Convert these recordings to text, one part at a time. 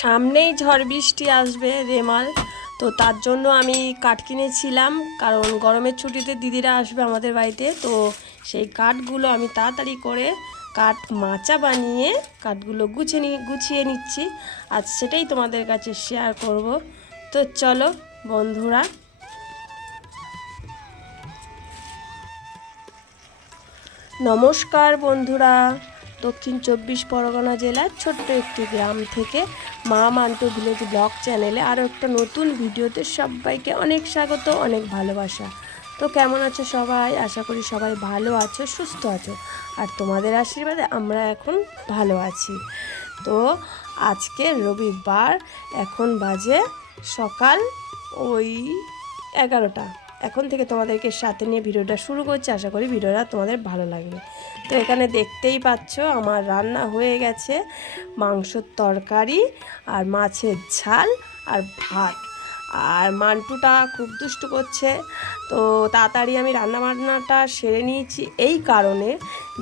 সামনেই ঝড় বৃষ্টি আসবে রেমাল, তো তার জন্য আমি কাঠ কিনেছিলাম, কারণ গরমের ছুটিতে দিদিরা আসবে আমাদের বাড়িতে। তো সেই কাঠগুলো আমি তাড়াতাড়ি করে কাঠ মাচা বানিয়ে কাঠগুলো গুছিয়ে নিচ্ছি। আজ সেটাই তোমাদের কাছে শেয়ার করব। তো চলো বন্ধুরা। নমস্কার বন্ধুরা, দক্ষিণ 24 পরগনা জেলার ছোট্ট একটি গ্রাম থেকে মা মান্টু ভিলেজ ব্লগ চ্যানেলে আরও একটা নতুন ভিডিওতে সবাইকে অনেক স্বাগত, অনেক ভালোবাসা। তো কেমন আছো সবাই? আশা করি সবাই ভালো আছো, সুস্থ আছো, আর তোমাদের আশীর্বাদে আমরা এখন ভালো আছি। তো আজকে রবিবার, এখন বাজে সকাল ওই 11টা। এখন থেকে তোমাদেরকে সাথে নিয়ে ভিডিওটা শুরু করছি। আশা করি ভিডিওটা তোমাদের ভালো লাগবে। তো এখানে দেখতেই পাচ্ছ আমার রান্না হয়ে গেছে, মাংসর তরকারি আর মাছের ঝাল আর ভাত। আর মান্টুটা খুব দুষ্টু করছে, তো তাড়াতাড়ি আমি রান্নাবান্নাটা সেরে নিয়েছি এই কারণে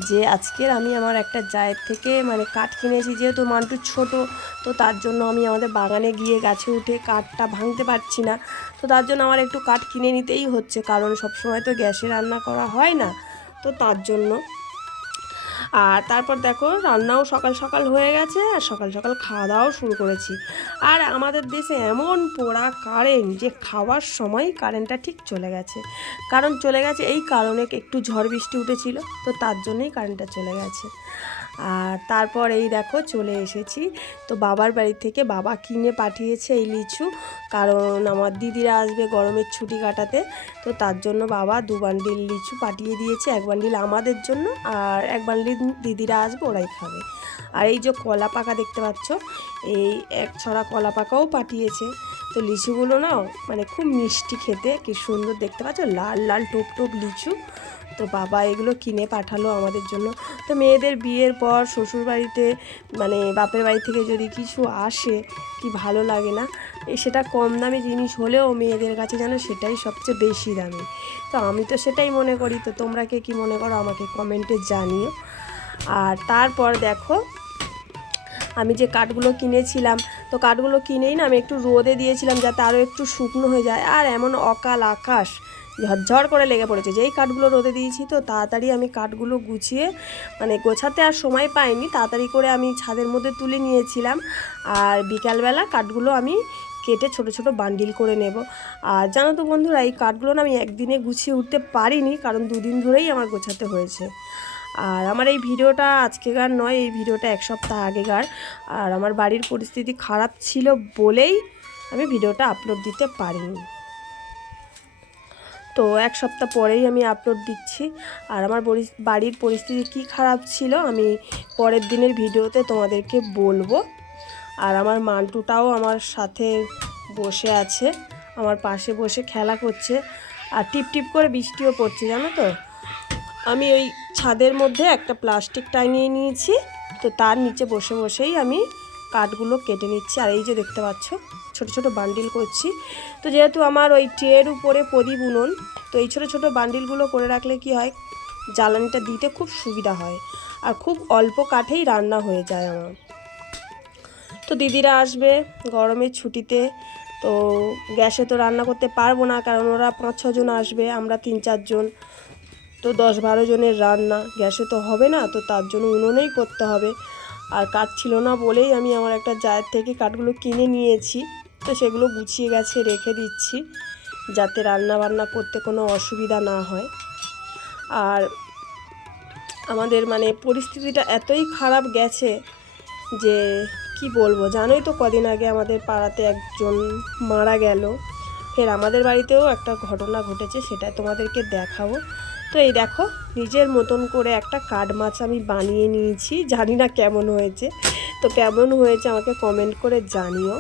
যে আজকের আমি আমার একটা জায়ের থেকে কাঠ কিনেছি। যেহেতু মান্টু ছোট, তো তার জন্য আমি আমাদের বাগানে গিয়ে গাছে উঠে কাঠটা ভাঙতে পারছি না। তো তার জন্য আমার একটু কাঠ কিনে নিতেই হচ্ছে, কারণ সবসময় তো গ্যাসে রান্না করা হয় না, তো তার জন্য। আর তারপর দেখো রান্নাও সকাল সকাল হয়ে গেছে, আর সকাল সকাল খাওয়া দাওয়াও শুরু করেছি। আর আমাদের দেশে এমন পোড়া কারেন্ট যে খাওয়ার সময় কারেন্টটা ঠিক চলে গেছে। কারণ চলে গেছে এই কারণে একটু ঝড় বৃষ্টি উঠেছিল, তো তার জন্যই কারেন্টটা চলে গেছে। আর তারপর এই দেখো চলে এসেছি। তো বাবার বাড়ি থেকে বাবা কিনে পাঠিয়েছে এই লিচু, কারণ আমার দিদিরা আসবে গরমের ছুটি কাটাতে। তো তার জন্য বাবা 2 বান্ডিল লিচু পাঠিয়ে দিয়েছে, 1 বান্ডিল আমাদের জন্য আর 1 বান্ডিল দিদিরা আসবে, ওরাই খাবে। আর এই যে কলা পাকা দেখতে পাচ্ছ, এই 1 ছড়া কলা পাকাও পাঠিয়েছে। তো লিচুগুলো না খুব মিষ্টি খেতে, কি সুন্দর দেখতে পাচ্ছ, লাল লাল টোপ টোপ লিচু। তো বাবা এগুলো কিনে পাঠালো আমাদের জন্য। তো মেয়েদের বিয়ের পর শ্বশুরবাড়িতে বাপের বাড়ি থেকে যদি কিছু আসে, কি ভালো লাগে না? সেটা কম দামি জিনিস হলেও মেয়েদের কাছে যেন সেটাই সবচেয়ে বেশি দামি। তো আমি তো সেটাই মনে করি। তো তোমরা কে কী মনে করো আমাকে কমেন্টে জানিও। আর তারপর দেখো আমি যে কাঠগুলো কিনেছিলাম, তো কাঠগুলো কিনেই না আমি একটু রোদে দিয়েছিলাম যাতে আরও একটু শুকনো হয়ে যায়। আর এমন অকাল আকাশ ঝরঝর করে লেগে পড়েছে, যেই কাঠগুলো রোদে দিয়েছি তো তাড়াতাড়ি আমি কাঠগুলো গুছিয়ে গোছাতে আর সময় পাইনি, তাড়াতাড়ি করে আমি ছাদের মধ্যে তুলে নিয়েছিলাম। আর বিকালবেলা কাঠগুলো আমি কেটে ছোট ছোট বান্ডিল করে নেব। আর জানো তো বন্ধুরা, এই কাঠগুলো না আমি একদিনে গুছিয়ে উঠতে পারিনি, কারণ 2 দিন ধরেই আমার গোছাতে হয়েছে। আর আমার এই ভিডিওটা আজকেকার নয়, এই ভিডিওটা 1 সপ্তাহ আগেকার। আর আমার বাড়ির পরিস্থিতি খারাপ ছিল বলেই আমি ভিডিওটা আপলোড দিতে পারিনি। তো 1 সপ্তাহ পরেই আমি আপলোড দিচ্ছি। আর আমার বাড়ির পরিস্থিতি কি খারাপ ছিল আমি পরের দিনের ভিডিওতে তোমাদেরকে বলবো। আর আমার মান্টুটাও আমার সাথে বসে আছে, আমার পাশে বসে খেলা করছে। আর টিপ টিপ করে বৃষ্টিও পড়ছে, জানো তো। আমি ওই ছাদের মধ্যে একটা প্লাস্টিক টাঙিয়ে নিয়েছি, তো তার নিচে বসে বসেই আমি কাঠগুলো কেটে নিচ্ছি। আর এই যে দেখতে পাচ্ছ ছোট ছোট বান্ডিল করছি। তো যেহেতু আমার ওই ট্রের উপরে প্রদীপ উনুন, তো এই ছোট ছোট বান্ডিলগুলো করে রাখলে কি হয়, জ্বালানিটা দিতে খুব সুবিধা হয়, আর খুব অল্প কাঠেই রান্না হয়ে যায় আমার। তো দিদিরা আসবে গরমের ছুটিতে, তো গ্যাসে তো রান্না করতে পারবো না, কারণ ওরা 5-6 জন আসবে, আমরা 3-4 জন। তো 10-12 জনের রান্না গ্যাসে তো হবে না, তো তার জন্য উনুনেই করতে হবে। আর কাঠ ছিল না বলেই আমি আমার একটা জায়ের থেকে কাঠগুলো কিনে নিয়েছি। তো সেগুলো গুছিয়ে গেছে রেখে দিচ্ছি, যাতে রান্না বান্না করতে কোনো অসুবিধা না হয়। আর আমাদের পরিস্থিতিটা এতই খারাপ গেছে যে কি বলবো, জানোই তো কদিন আগে আমাদের পাড়াতে একজন মারা গেল। ফের আমাদের বাড়িতেও একটা ঘটনা ঘটেছে, সেটা তোমাদেরকে দেখাবো। তো এই দেখো নিজের মতন করে একটা কাঠ মাছ আমি বানিয়ে নিয়েছি, জানি না কেমন হয়েছে। তো কেমন হয়েছে আমাকে কমেন্ট করে জানিও।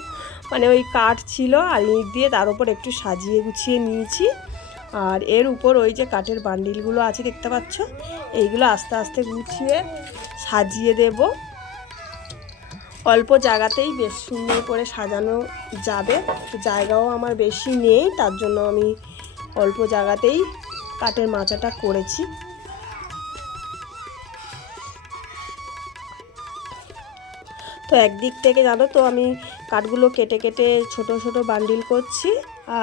ওই কাঠ ছিল আর ইট দিয়ে তার উপর একটু সাজিয়ে গুছিয়ে নিয়েছি। আর এর উপর ওই যে কাঠের বান্ডিলগুলো আছে দেখতে পাচ্ছ, এইগুলো আস্তে আস্তে গুছিয়ে সাজিয়ে দেব। অল্প জায়গাতেই বেশ সুন্দর করে সাজানো যাবে। জায়গাও আমার বেশি নেই, তার জন্য আমি অল্প জায়গাতেই কাঠের মাচাটা করেছি। তো একদিক থেকে জানো তো আমি কাঠগুলো কেটে কেটে ছোট ছোট বান্ডিল করছি,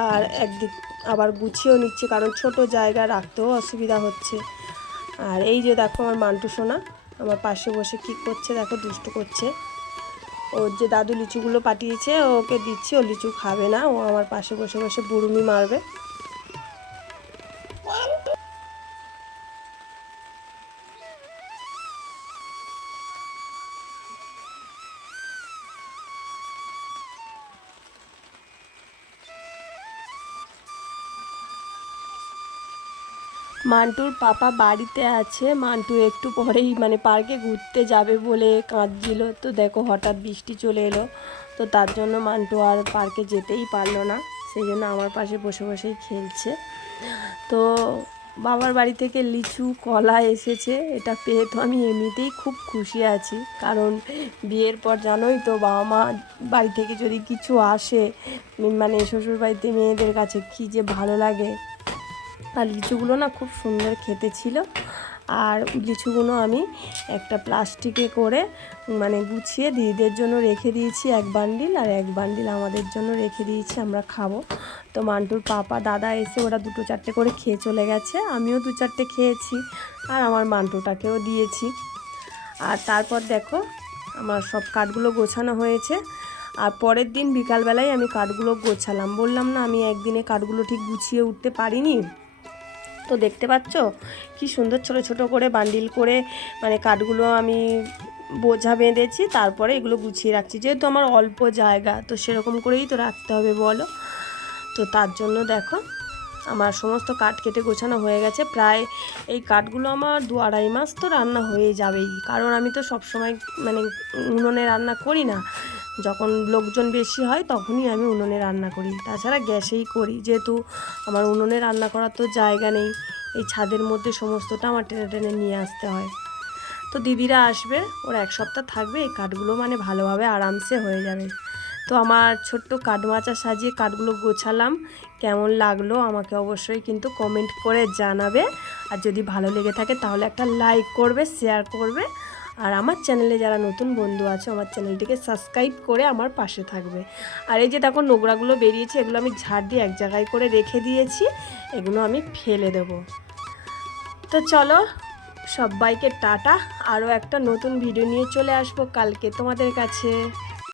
আর একদিক আবার গুছিয়েও নিচ্ছি, কারণ ছোট জায়গা রাখতেও অসুবিধা হচ্ছে। আর এই যে দেখো আমার মান্টু সোনা আমার পাশে বসে কি করছে, দেখো দুষ্টু করছে। ওর যে দাদু লিচুগুলো পাঠিয়েছে ওকে দিচ্ছি, ও লিচু খাবে না, ও আমার পাশে বসে বসে বুড়ুমি মারবে। মান্টুর পাপা বাড়িতে আছে, মান্টু একটু পরেই মানে পার্কে ঘুরতে যাবে বলে কাঁদছিল, তো দেখো হঠাৎ বৃষ্টি চলে এলো, তো তার জন্য মান্টু আর পার্কে যেতেই পারলো না, সেই জন্য আমার পাশে বসে বসেই খেলছে। তো বাবার বাড়ি থেকে লিচু কলা এসেছে, এটা পেয়ে তো আমি এমনিতেই খুব খুশি আছি, কারণ বিয়ের পর জানোই তো বাবা মা বাড়ি থেকে যদি কিছু আসে মানে শ্বশুর বাড়িতে মেয়েদের কাছে কী যে ভালো লাগে। আর লিচুগুলো না খুব সুন্দর খেতে ছিল, আর লিচুগুলো আমি একটা প্লাস্টিকে করে মানে গুছিয়ে দিদিদের জন্য রেখে দিয়েছি এক বান্ডিল, আর এক বান্ডিল আমাদের জন্য রেখে দিয়েছি, আমরা খাবো। তো মান্টুর পাপা দাদা এসে ওরা 2-4টে করে খেয়ে চলে গেছে, আমিও 2-4টে খেয়েছি, আর আমার মান্টুটাকেও দিয়েছি। আর তারপর দেখো আমার সব কাঠগুলো গোছানো হয়েছে, আর পরের দিন বিকালবেলায় আমি কাঠগুলো গোছালাম, বললাম না আমি একদিনে কাঠগুলো ঠিক গুছিয়ে উঠতে পারিনি। তো দেখতে পাচ্ছ কি সুন্দর ছোট ছোট করে বান্ডিল করে মানে কাঠগুলো আমি বোঝা বেঁধেছি, তারপরে এগুলো গুছিয়ে রাখছি, যেহেতু আমার অল্প জায়গা তো সেরকম করেই তো রাখতে হবে বলো। তো তার জন্য দেখো আমার সমস্ত কাঠ কেটে গোছানো হয়ে গেছে, প্রায় এই কাঠগুলো আমার 2-2.5 মাস তো রান্না হয়ে যাবেই, কারণ আমি তো সবসময় মানে উনুনে রান্না করি না, যখন লোকজন বেশি হয় তখনই আমি উনুনে রান্না করি, তাছাড়া গ্যাসেই করি, যেহেতু আমার উনুনে রান্না করার তো জায়গা নেই, এই ছাদের মধ্যে সমস্তটা আমার টেনে টেনে নিয়ে আসতে হয়। তো দিদিরা আসবে, ওরা 1 সপ্তাহ থাকবে, এই কাঠগুলো মানে ভালোভাবে আরামসে হয়ে যাবে। তো আমার ছোট্ট কাঠমাচা সাজিয়ে কাঠগুলো গোছালাম, কেমন লাগলো আমাকে অবশ্যই কিন্তু কমেন্ট করে জানাবে, আর যদি ভালো লেগে থাকে তাহলে একটা লাইক করবে, শেয়ার করবে, আর আমার চ্যানেলে যারা নতুন বন্ধু আছে আমার চ্যানেলটিকে সাবস্ক্রাইব করে আমার পাশে থাকবে। আর এই যে দেখো নোংরাগুলো বেরিয়েছে, এগুলো আমি ঝাড় দিয়ে এক জায়গায় করে রেখে দিয়েছি, এগুলো আমি ফেলে দেব। তো চলো সবাইকে টাটা, আরও একটা নতুন ভিডিও নিয়ে চলে আসবো কালকে তোমাদের কাছে।